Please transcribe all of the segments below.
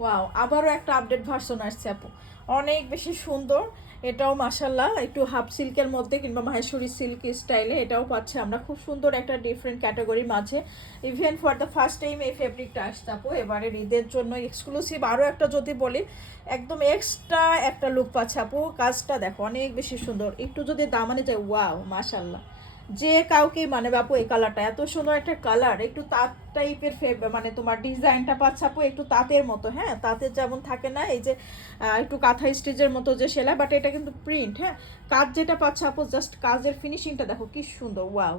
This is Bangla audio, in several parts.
ওয়াও, আবারও একটা আপডেট ভার্সন আসছে আপু, অনেক বেশি সুন্দর। এটাও মাশাল্লাহ একটু হাফ সিল্কের মধ্যে কিংবা মাহেশ্বরী সিল্ক স্টাইলে এটাও পাচ্ছে আমরা খুব সুন্দর একটা ডিফারেন্ট ক্যাটাগরির মাঝে। Even for the first time এই ফেব্রিকটা আসছে আপু এবারে ঈদের জন্য এক্সক্লুসিভ। আরও একটা যদি বলি, একদম এক্সট্রা একটা লুক পাচ্ছে আপু। কাজটা দেখো অনেক বেশি সুন্দর, একটু যদি দামানে যায় ওয়াও মাশাল্লাহ, যে কাউকে মানে বাপু এই কালারটা এত সুন্দর একটা কালার, একটু তাঁত টাইপের মানে তোমার ডিজাইনটা পাচ্ছে আপু একটু তাঁতের মতো। হ্যাঁ, তাঁতের যেমন থাকে না এই যে একটু কাঁথা স্টিচের মতো যে সেলাই, বাট এটা কিন্তু প্রিন্ট। হ্যাঁ, কাজ যেটা পাচ্ছে আপু, জাস্ট কাজের ফিনিশিংটা দেখো কি সুন্দর, wow.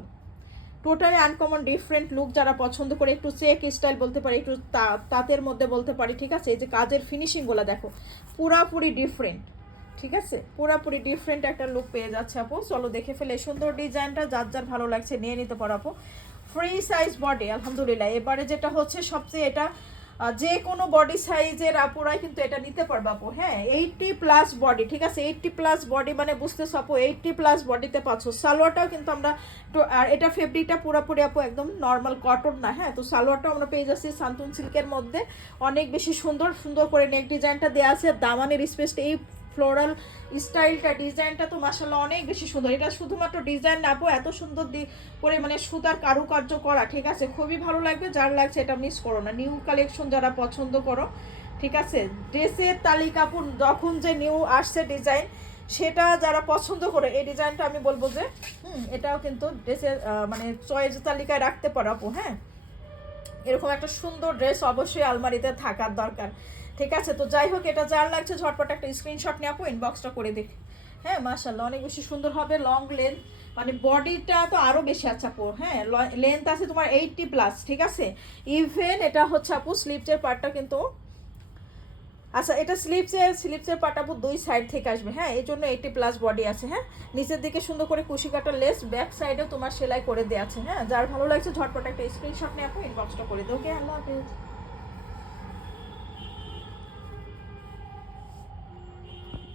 Totally uncommon different look, যারা পছন্দ করে একটু চেক স্টাইল বলতে পারি, একটু তাঁতের মধ্যে বলতে পারি, ঠিক আছে। এই যে কাজের ফিনিশিংগুলো দেখো পুরাপুরি ডিফারেন্ট, ঠিক আছে, পুরাপুরি ডিফারেন্ট একটা লুক পেয়ে যাচ্ছে আপু। চলো দেখে ফেলে সুন্দর ডিজাইনটা, যার যার ভালো লাগছে নিয়ে নিতে পারো আপু। ফ্রি সাইজ বডি আলহামদুলিল্লাহ, এবারে যেটা হচ্ছে সবচেয়ে এটা যে কোনো বডি সাইজের আপুরাই কিন্তু এটা নিতে পারবে আপু। হ্যাঁ, 80+ বডি, ঠিক আছে, 80+ বডি মানে বুঝতেছো আপু, 80+ বডিতে পাচ্ছ। সালোয়ারটাও কিন্তু আমরা তো, আর এটা ফেব্রিকটা পুরোপুরি আপু একদম নর্মাল কটন না। হ্যাঁ, তো সালোয়ারটাও আমরা পেয়ে যাচ্ছি সান্তুন সিল্কের মধ্যে, অনেক বেশি সুন্দর সুন্দর করে নেক ডিজাইনটা দেওয়া আছে। দামানের স্পেসটা এই ফ্লোরাল স্টাইলটা, ডিজাইনটা তো মাশাআল্লাহ অনেক বেশি সুন্দর। এটা শুধুমাত্র ডিজাইন না আপু, এত সুন্দর করে মানে সুতার কারুকার্য করা, ঠিক আছে, খুবই ভালো লাগবে। যার লাগছে এটা মিস করো না, নিউ কালেকশন যারা পছন্দ করো, ঠিক আছে। ড্রেসের তালিকা আপু যখন যে নিউ আসছে ডিজাইন, সেটা যারা পছন্দ করে এই ডিজাইনটা আমি বলবো যে এটাও কিন্তু ড্রেসের মানে চয়েস তালিকায় রাখতে পারো আপু। হ্যাঁ, এরকম একটা সুন্দর ড্রেস অবশ্যই আলমারিতে থাকার দরকার, ঠিক আছে। তো যাই হোক, এটা যার লাগছে ঝটপট একটা স্ক্রিনশট নিয়ে আপু ইনবক্সটা করে দেখ। হ্যাঁ, মাশাআল্লাহ অনেক বেশি সুন্দর হবে। লং লেন্থ মানে বডিটা তো আরও বেশি আছে আপু। হ্যাঁ, লেন্থ আছে তোমার 80+, ঠিক আছে। ইভেন এটা হচ্ছে আপু স্লিপসের পার্টটা কিন্তু, আচ্ছা এটা স্লিপসের পার্ট আপু দুই সাইড থেকে আসবে। হ্যাঁ, এই জন্য 80+ বডি আছে। হ্যাঁ, নিচের দিকে সুন্দর করে কুশি কাটা লেস, ব্যাক সাইডেও তোমার সেলাই করে দেওয়া আছে। হ্যাঁ, যার ভালো লাগছে ঝটপট একটা স্ক্রিনশট নিয়ে আপু ইনবক্সটা করে দেও। ওকে, আল্লাহ হাফেজ।